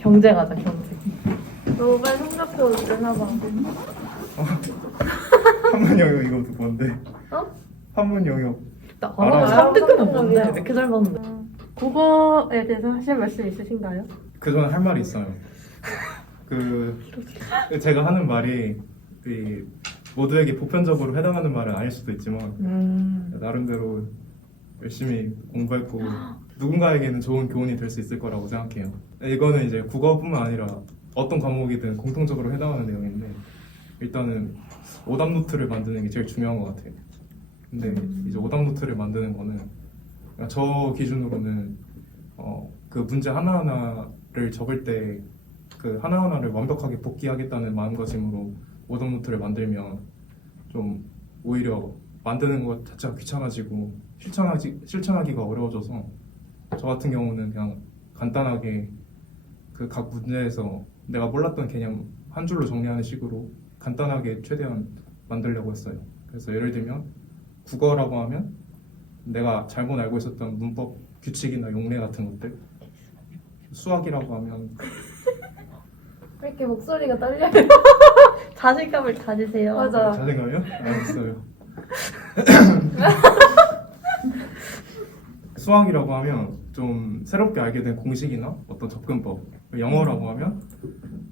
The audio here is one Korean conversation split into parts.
경제 가자, 경제. 너 빨리 성적표 내놔봐. 한문 영역 이거 뭔데? 어? 한문 영역. 나 알아. 3등급은 뭔데? 왜 이렇게 잘 봤는데? 국어에 대해서 하실 말씀 있으신가요? 그 전에 할 말이 있어요. 제가 하는 말이 모두에게 보편적으로 해당하는 말은 아닐 수도 있지만 나름대로 열심히 공부했고 누군가에게는 좋은 교훈이 될 수 있을 거라고 생각해요. 이거는 이제 국어뿐만 아니라 어떤 과목이든 공통적으로 해당하는 내용인데 일단은 오답 노트를 만드는 게 제일 중요한 것 같아요. 근데 이제 오답 노트를 만드는 거는 저 기준으로는 그 문제 하나하나를 적을 때 그 하나하나를 완벽하게 복기하겠다는 마음가짐으로 오답 노트를 만들면 좀 오히려 만드는 것 자체가 귀찮아지고 실천하기가 어려워져서 저 같은 경우는 그냥 간단하게 그 각 문제에서 내가 몰랐던 개념 한 줄로 정리하는 식으로 간단하게 최대한 만들려고 했어요. 그래서 예를 들면 국어라고 하면 내가 잘못 알고 있었던 문법 규칙이나 용례 같은 것들, 수학이라고 하면 왜 이렇게 목소리가 떨려요? 자신감을 가지세요. 맞아. 자신감이요? 알았어요. 수학이라고 하면 좀 새롭게 알게 된 공식이나 어떤 접근법, 영어라고 하면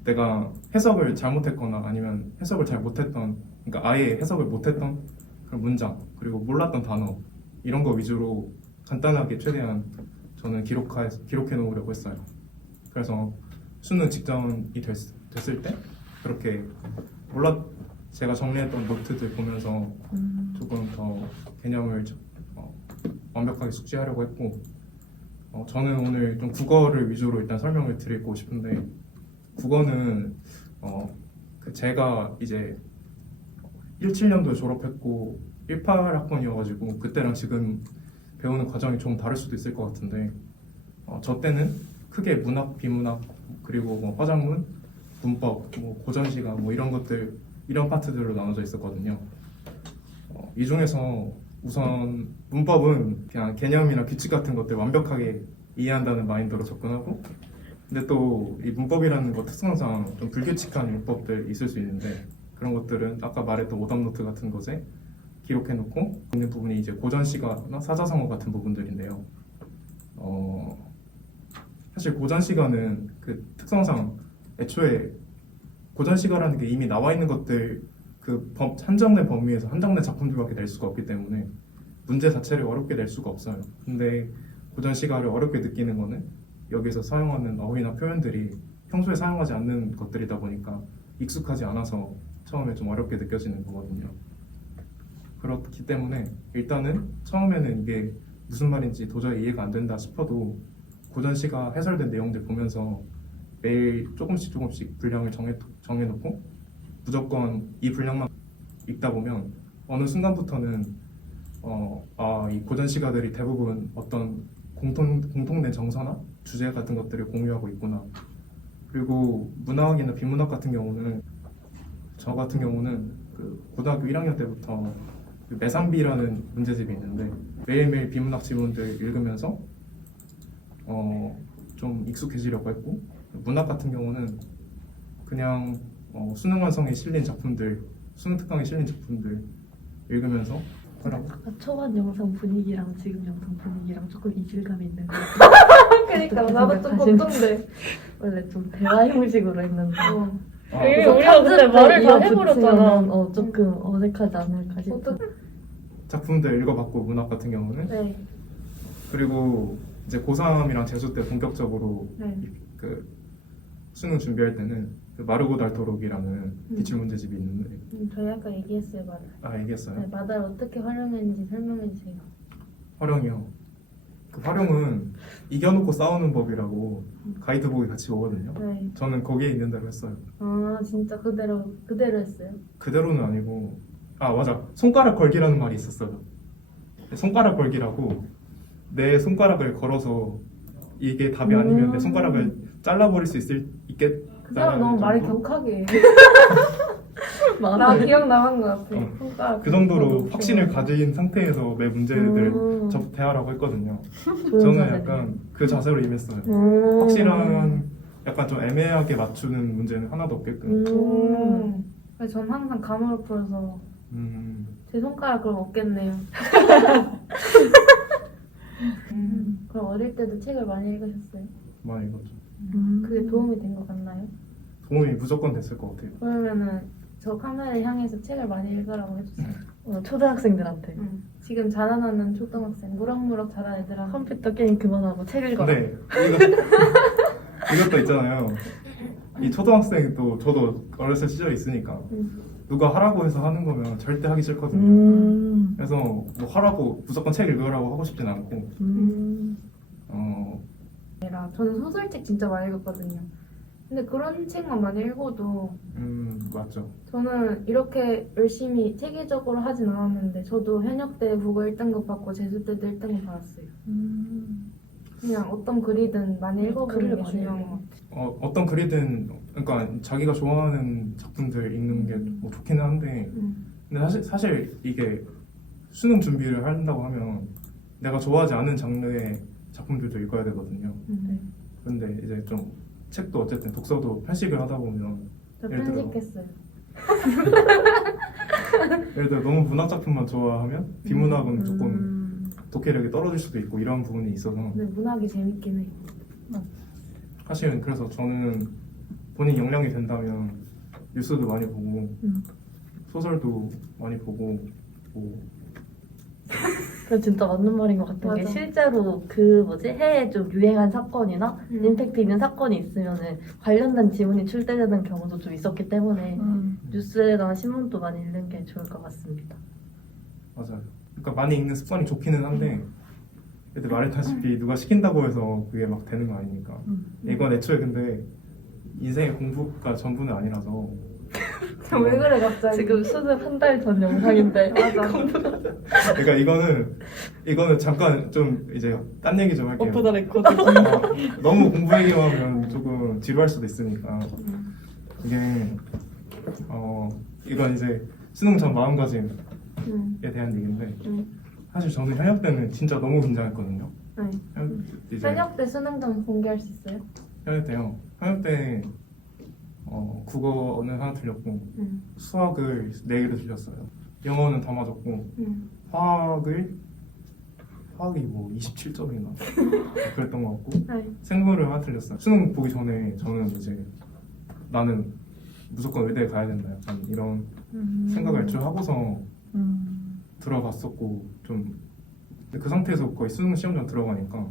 내가 해석을 잘못했거나 아니면 해석을 잘 못했던, 그러니까 아예 해석을 못했던 그런 문장, 그리고 몰랐던 단어 이런 거 위주로 간단하게 최대한 저는 기록해 놓으려고 했어요. 그래서 수능 직전이 됐을 때 그렇게 제가 정리했던 노트들 보면서 조금 더 개념을 완벽하게 숙지하려고 했고 저는 오늘 좀 국어를 위주로 일단 설명을 드리고 싶은데 국어는 제가 이제 17년도에 졸업했고 18학번이어가지고 그때랑 지금 배우는 과정이 좀 다를 수도 있을 것 같은데 저 때는 크게 문학, 비문학 그리고 뭐 화작문, 문법, 뭐 고전시가 뭐 이런 것들 이런 파트들로 나눠져 있었거든요. 이 중에서 우선 문법은 그냥 개념이나 규칙 같은 것들 완벽하게 이해한다는 마인드로 접근하고 근데 또 이 문법이라는 것 특성상 좀 불규칙한 문법들 있을 수 있는데 그런 것들은 아까 말했던 오답 노트 같은 것에 기록해놓고 있는 부분이 이제 고전시가나 사자성어 같은 부분들인데요. 사실 고전시가는 그 특성상 애초에 고전시가라는 게 이미 나와 있는 것들 그 한정된 범위에서 한정된 작품들밖에 낼 수가 없기 때문에 문제 자체를 어렵게 낼 수가 없어요. 근데 고전시가를 어렵게 느끼는 거는 여기서 사용하는 어휘나 표현들이 평소에 사용하지 않는 것들이다 보니까 익숙하지 않아서 처음에 좀 어렵게 느껴지는 거거든요. 그렇기 때문에 일단은 처음에는 이게 무슨 말인지 도저히 이해가 안 된다 싶어도 고전시가 해설된 내용들 보면서 매일 조금씩 분량을 정해놓고 무조건 이 분량만 읽다 보면 어느 순간부터는 이 고전시가들이 대부분 어떤 공통된 정서나 주제 같은 것들을 공유하고 있구나. 그리고 문학이나 비문학 같은 경우는 저 같은 경우는 그 고등학교 1학년 때부터 그 매산비라는 문제집이 있는데 매일매일 비문학 지문들 읽으면서 좀 익숙해지려고 했고 문학 같은 경우는 그냥 수능 완성에 실린 작품들, 수능 특강에 실린 작품들 읽으면서 하라고. 아까 초반 영상 분위기랑 지금 영상 분위기랑 조금 이질감이 있는 것 그러니까 나도 좀 걱정돼. 원래 좀 대화 형식으로 했는데 우리가 그때 말을 다 해버렸잖아. 조금 어색하지 않을까 싶어. 작품들 읽어봤고 문학 같은 경우는 네. 그리고 이제 고3이랑 재수 때 본격적으로 네. 그 수능 준비할 때는 그 마르고 닳도록이라는 기출문제집이 있는데 저희 아까 얘기했어요, 말을. 얘기했어요? 네, 마다를 어떻게 활용했는지 설명해 주세요. 활용이요. 그 활용은 이겨놓고 싸우는 법이라고 가이드북이 같이 오거든요. 네. 저는 거기에 있는 대로 했어요. 아, 진짜 그대로 했어요? 그대로는 아니고 맞아, 손가락 걸기라는 말이 있었어요. 손가락 걸기라고 내 손가락을 걸어서 이게 답이 아니면 내 손가락을 잘라버릴 수 있겠다는 그 사람 너무 말이 정도? 격하게. 맞아. 나 기억 나간 것 같아. 손가락 그 정도로 걷어놓고. 확신을 가진 상태에서 매 문제들 대하라고 했거든요. 저는 약간 그 자세로 임했어요. 확실한 약간 좀 애매하게 맞추는 문제는 하나도 없게끔. 그래서 전 항상 감으로 풀어서 음, 제 손가락 그럼 없겠네요. 그럼 어릴 때도 책을 많이 읽으셨어요? 많이 이거죠. 그게 도움이 된 것 같나요? 도움이 무조건 됐을 것 같아요. 그러면은 저 카메라를 향해서 책을 많이 읽으라고 해주세요. 초등학생들한테 지금 자라나는 초등학생, 무럭무럭 자란 애들한테 컴퓨터 게임 그만하고 책 읽어라. 근데 이것도 있잖아요. 이 초등학생도 저도 어렸을 시절이 있으니까 누가 하라고 해서 하는 거면 절대 하기 싫거든요. 그래서 뭐 하라고 무조건 책 읽으라고 하고 싶진 않고 저는 소설책 진짜 많이 읽었거든요. 근데 그런 책만 많이 읽어도 맞죠. 저는 이렇게 열심히 체계적으로 하진 않았는데 저도 현역 때 국어 1등급 받고 재수 때도 1등급 받았어요. 그냥 어떤 글이든 많이 읽어보는 글을 게 많이 중요한 읽어. 것 같아요. 어떤 글이든 그러니까 자기가 좋아하는 작품들 읽는 게 뭐 좋기는 한데 근데 사실 이게 수능 준비를 한다고 하면 내가 좋아하지 않는 장르의 작품들도 읽어야 되거든요. 근데 이제 좀 책도 어쨌든 독서도 편식을 하다 보면 저 예를 들어. 편식했어요. 예를 들어 너무 문학 작품만 좋아하면 비문학은 조금 독해력이 떨어질 수도 있고 이런 부분이 있어서 근데 문학이 재밌긴 해. 사실은 그래서 저는 본인 역량이 된다면 뉴스도 많이 보고 소설도 많이 보고 뭐 그래 진짜 맞는 말인 것 같은 게 맞아. 실제로 그 해에 좀 유행한 사건이나 임팩트 있는 사건이 있으면은 관련된 지문이 출제되는 경우도 좀 있었기 때문에 뉴스나 신문도 많이 읽는 게 좋을 것 같습니다. 맞아요. 그러니까 많이 읽는 습관이 좋기는 한데 그때 말했다시피 누가 시킨다고 해서 그게 막 되는 거 아니니까 이건 애초에 근데 인생의 공부가 전부는 아니라서 왜 그래 갑자기? 지금 수능 한 달 전 영상인데 맞아. 그러니까 이거는 잠깐 좀 이제 딴 얘기 좀 할게요. 오프 더 레코드. 너무 공부 얘기만 하면 조금 지루할 수도 있으니까 이게 이건 이제 수능 전 마음가짐에 대한 얘기인데 사실 저는 현역 때는 진짜 너무 긴장했거든요. 네. 이제 현역 때 수능점 공개할 수 있어요? 현역 때요. 현역 때 국어는 하나 틀렸고 수학을 4개를 틀렸어요. 영어는 다 맞았고 화학이 뭐 27점이나 그랬던 것 같고 네. 생물을 하나 틀렸어요. 수능 보기 전에 저는 이제 나는 무조건 의대에 가야 된다 약간 이런 생각을 애초에 하고서 들어갔었고 좀 근데 그 상태에서 거의 수능 시험장 들어가니까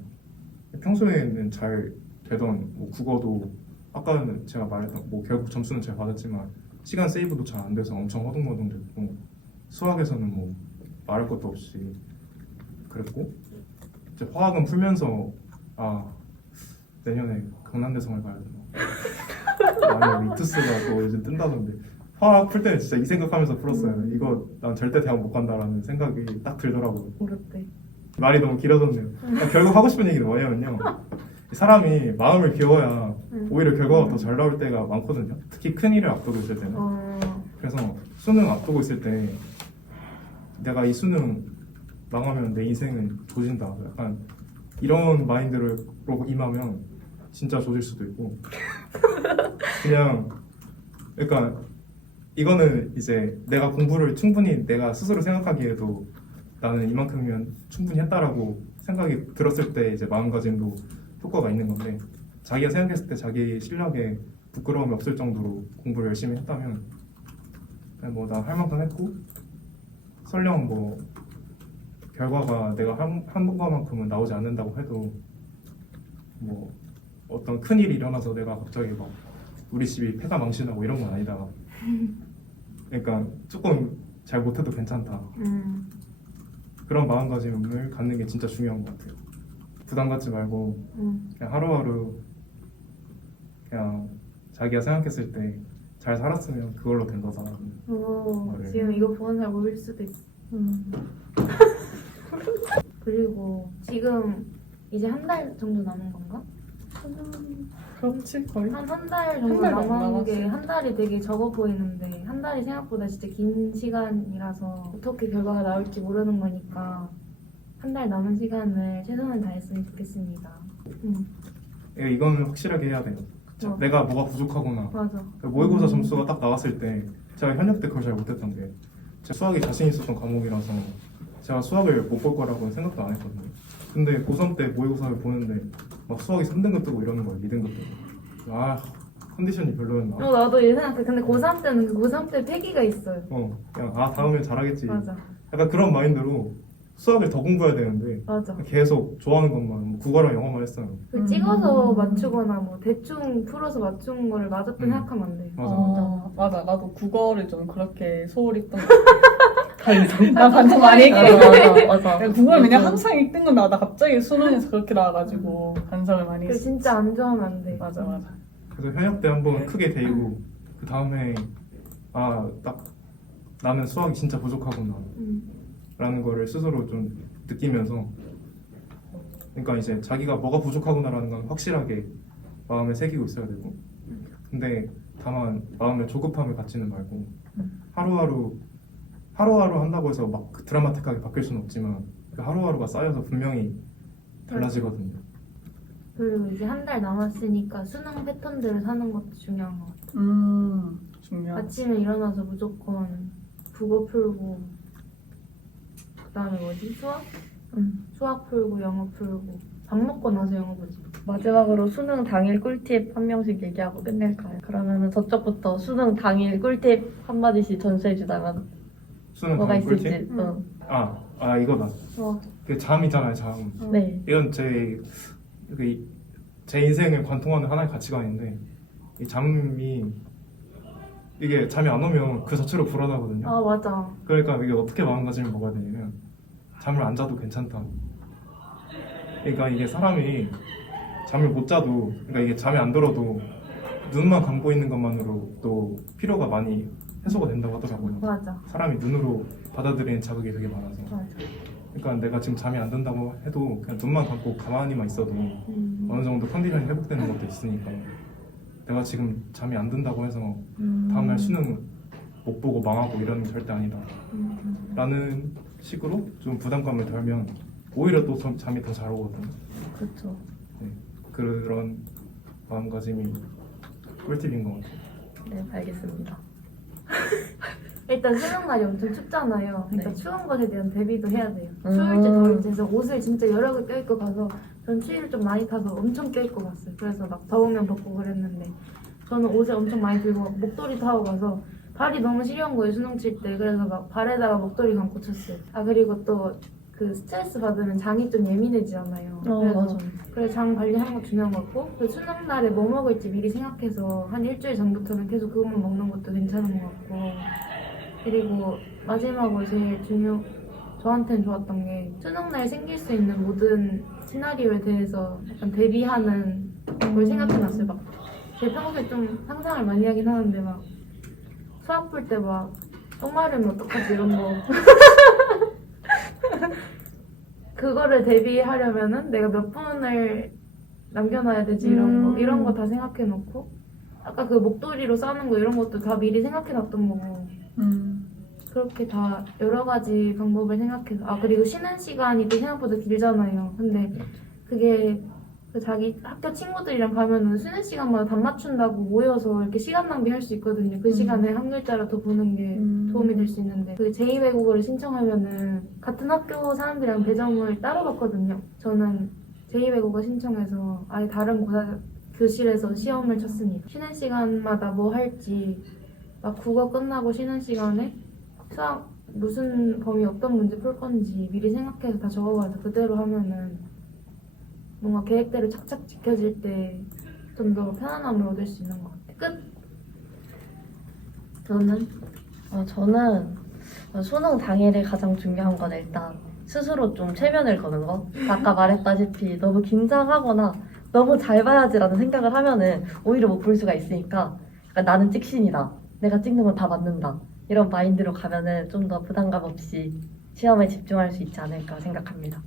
평소에는 잘 되던 뭐 국어도 아까는 제가 말했던 뭐 결국 점수는 잘 받았지만 시간 세이브도 잘 안 돼서 엄청 허둥머둥 됐고 수학에서는 뭐 말할 것도 없이 그랬고 이제 화학은 풀면서 내년에 강남대성을 가야 되나 아니 이투스가 또 요즘 뜬다던데 화학 풀 때는 진짜 이 생각하면서 풀었어요. 이거 난 절대 대학 못 간다라는 생각이 딱 들더라고요. 어렵대. 말이 너무 길어졌네요. 결국 하고 싶은 얘기는 뭐냐면요. 사람이 마음을 비워야 오히려 결과가 더 잘 나올 때가 많거든요. 특히 큰 일을 앞두고 있을 때는. 그래서 수능 앞두고 있을 때 내가 이 수능 망하면 내 인생은 조진다. 약간 이런 마인드로 임하면 진짜 조질 수도 있고 그냥 그러니까 이거는 이제 내가 공부를 충분히 내가 스스로 생각하기에도 나는 이만큼이면 충분히 했다라고 생각이 들었을 때 이제 마음가짐도 효과가 있는 건데 자기가 생각했을 때 자기 실력에 부끄러움이 없을 정도로 공부를 열심히 했다면 뭐 나 할 만큼 했고 설령 뭐 결과가 내가 한 것만큼은 나오지 않는다고 해도 뭐 어떤 큰일이 일어나서 내가 갑자기 막 우리 집이 폐가 망신하고 이런 건 아니다. 그러니까 조금 잘 못해도 괜찮다. 그런 마음가짐을 갖는 게 진짜 중요한 것 같아요. 부담 갖지 말고 그냥 하루하루 그냥 자기가 생각했을 때 잘 살았으면 그걸로 된 거다. 지금 이거 보는 사람 모를 수도 있어. 그리고 지금 이제 한 달 정도 남은 건가? 그렇지 거의. 한 달 정도 한 달도 안 남은 게 남았어. 한 달이 되게 적어 보이는데 한 달이 생각보다 진짜 긴 시간이라서 어떻게 결과가 나올지 모르는 거니까 한 달 남은 시간을 최선을 다했으면 좋겠습니다. 이거는 확실하게 해야 돼요. 내가 뭐가 부족하거나 맞아. 모의고사 점수가 딱 나왔을 때 제가 현역 때 그걸 잘 못했던 게 제가 수학이 자신 있었던 과목이라서 제가 수학을 못 볼 거라고는 생각도 안 했거든요. 근데 고3 때 모의고사를 보는데 막 수학이 3등급 뜨고 이러는 거예요. 2등급 뜨고. 아 컨디션이 별로였나. 나도 이 생각해. 근데 고3 때는 고3 때 패기가 있어요. 그냥 다음엔 잘하겠지. 맞아. 약간 그런 마인드로 수학을 더 공부해야 되는데 맞아. 계속 좋아하는 것만 뭐 국어랑 영어만 했어요. 그 찍어서 맞추거나 뭐 대충 풀어서 맞춘 거를 맞았다 생각하면 안 돼. 맞아. 맞아. 나도 국어를 좀 그렇게 소홀히 했던 것 같아. 나 반성 많이 했기 맞아. 국어는 그냥 항상 1등은 나다 갑자기 수능에서 그렇게 나와가지고 반성을 많이 그 했어. 진짜 안 좋아하면 안 돼. 맞아. 그래서 현역 때 한번 크게 데이고 그 다음에 딱 나는 수학이 진짜 부족하구나 라는 거를 스스로 좀 느끼면서 그러니까 이제 자기가 뭐가 부족하구나라는 건 확실하게 마음에 새기고 있어야 되고 근데 다만 마음에 조급함을 갖지는 말고 하루하루 한다고 해서 막 드라마틱하게 바뀔 수는 없지만 그 하루하루가 쌓여서 분명히 달라지거든요. 그리고 이제 한 달 남았으니까 수능 패턴대로 사는 것도 중요한 것 같아. 중요하지. 아침에 일어나서 무조건 국어 풀고 그다음에 뭐지? 수학? 수학 풀고 영어 풀고 밥 먹고 나서 영어 보지. 마지막으로 수능 당일 꿀팁 한 명씩 얘기하고 끝낼까요? 그러면은 저쪽부터 수능 당일 꿀팁 한마디씩 전수해주다면 수능 뭐가 당일 꿀팁? 있을지. 이거다. 어. 그 잠이잖아요, 잠. 네. 이건 제 인생을 관통하는 하나의 가치관인데 이 잠이 이게 잠이 안 오면 그 자체로 불안하거든요. 아 맞아. 그러니까 이게 어떻게 마음가짐을 먹어야 되냐면 잠을 안 자도 괜찮다. 그러니까 이게 사람이 잠을 못 자도 그러니까 이게 잠이 안 들어도 눈만 감고 있는 것만으로 또 피로가 많이 해소가 된다고 하더라고요. 맞아. 사람이 눈으로 받아들이는 자극이 되게 많아서. 맞아. 그러니까 내가 지금 잠이 안 든다고 해도 그냥 눈만 감고 가만히만 있어도 어느 정도 컨디션이 회복되는 것도 있으니까 내가 지금 잠이 안 든다고 해서 다음날 수능 못 보고 망하고 이러는 게 절대 아니다 라는 식으로 좀 부담감을 덜면 오히려 또 잠이 더 잘 오거든요. 그렇죠. 네, 그런 마음가짐이 꿀팁인 것 같아요. 네, 알겠습니다. 일단 수능 날이 엄청 춥잖아요. 그러니까 네. 추운 것에 대한 대비도 해야 돼요. 추울지 더울지 해서 옷을 진짜 여러 개 껴입고 가서 전 추위를 좀 많이 타서 엄청 껴입고 갔어요. 그래서 막 더우면 벗고 그랬는데 저는 옷을 엄청 많이 들고 목도리 타고 가서 발이 너무 시려운 거예요. 수능 칠 때. 그래서 막 발에다가 목도리 감고 쳤어요. 그리고 또 그 스트레스 받으면 장이 좀 예민해지잖아요. 맞아. 그래서 장 관리하는 거 중요한 것 같고 그 수능 날에 뭐 먹을지 미리 생각해서 한 일주일 전부터는 계속 그것만 먹는 것도 괜찮은 것 같고 그리고 마지막으로 제일 저한테는 좋았던 게 수능 날 생길 수 있는 모든 시나리오에 대해서 약간 대비하는 걸 생각해놨어요. 막 제 평소에 좀 상상을 많이 하긴 하는데 막 수학 풀 때 막 똥 마르면 어떡하지 이런 거 그거를 대비하려면은 내가 몇 분을 남겨놔야 되지 이런 거 다 생각해놓고 아까 그 목도리로 싸는 거 이런 것도 다 미리 생각해놨던 거고 그렇게 다 여러 가지 방법을 생각해서 그리고 쉬는 시간이 또 생각보다 길잖아요. 근데 그게 그 자기 학교 친구들이랑 가면은 쉬는 시간마다 답 맞춘다고 모여서 이렇게 시간 낭비할 수 있거든요. 그 시간에 한 글자를 더 보는 게 도움이 될 수 있는데 그 제2외국어를 신청하면은 같은 학교 사람들이랑 배점을 따로 받거든요. 저는 제2외국어 신청해서 아예 다른 교실에서 시험을 쳤습니다. 쉬는 시간마다 뭐 할지 막 국어 끝나고 쉬는 시간에 수학 무슨 범위 어떤 문제 풀 건지 미리 생각해서 다 적어가지고 그대로 하면은 뭔가 계획대로 착착 지켜질 때 좀 더 편안함을 얻을 수 있는 것 같아요. 끝! 저는 수능 당일에 가장 중요한 건 일단 스스로 좀 체면을 거는 거. 아까 말했다시피 너무 긴장하거나 너무 잘 봐야지라는 생각을 하면은 오히려 못 볼 수가 있으니까 그러니까 나는 찍신이다. 내가 찍는 건 다 맞는다. 이런 마인드로 가면은 좀 더 부담감 없이 시험에 집중할 수 있지 않을까 생각합니다.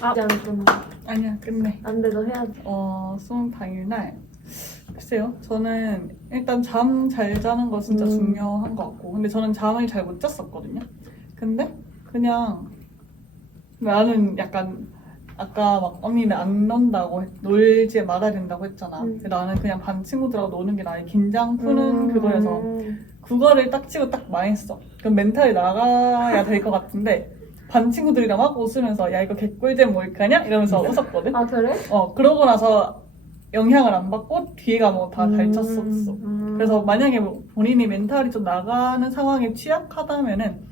하지 않았구나. 아니야, 끝내. 안 돼, 너 해야지. 수능 당일날 글쎄요. 저는 일단 잠 잘 자는 거 진짜 중요한 것 같고 근데 저는 잠을 잘 못 잤었거든요. 근데 그냥 나는 약간 아까 막 언니는 안 논다고 놀지 말아야 된다고 했잖아. 근데 나는 그냥 반 친구들하고 노는 게 나의 긴장 푸는 그거여서 그거를 딱 치고 딱 망했어. 그럼 멘탈이 나가야 될 것 같은데 반 친구들이랑 막 웃으면서 야 이거 개꿀잼 뭘까냐? 이러면서 웃었거든. 아 그래? 그러고 나서 영향을 안 받고 뒤가 뭐 다 달쳤었어. 그래서 만약에 뭐 본인이 멘탈이 좀 나가는 상황에 취약하다면은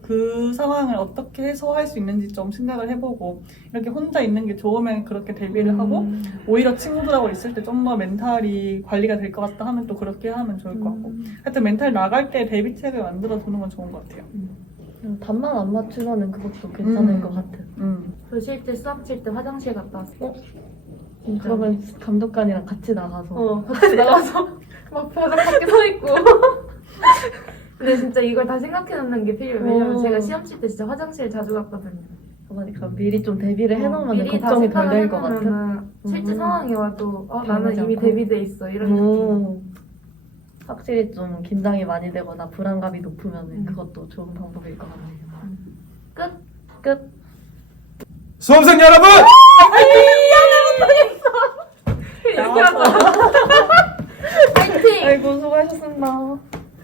그 상황을 어떻게 해소할 수 있는지 좀 생각을 해보고 이렇게 혼자 있는 게 좋으면 그렇게 데뷔를 하고 오히려 친구들하고 있을 때 좀 더 멘탈이 관리가 될 것 같다 하면 또 그렇게 하면 좋을 것 같고 하여튼 멘탈 나갈 때 데뷔책을 만들어 두는 건 좋은 것 같아요. 답만 안 맞추면은 그것도 괜찮을 것 같아요. 저 실제 수학 칠 때 화장실 갔다 왔어. 그러면 감독관이랑 같이 나가서 같이 나가서 막 벼락 밖에 서 있고. 근데 진짜 이걸 다 생각해놓는 게 필요해요. 왜냐면 제가 시험 칠 때 진짜 화장실 자주 갔거든요. 그러니까 미리 좀 데뷔를 해놓으면 미리 다 걱정이 덜 생각을 될 것 같아. 해놓으면은 실제 상황이 와도 나는 당하지 이미 않고. 데뷔돼 있어 이런 느낌. 확실히 좀 긴장이 많이 되거나 불안감이 높으면 그것도 좋은 방법일 것 같네요. 끝. 수험생 여러분! 이렇게 하자. 파이팅! 아이고 수고하셨습니다.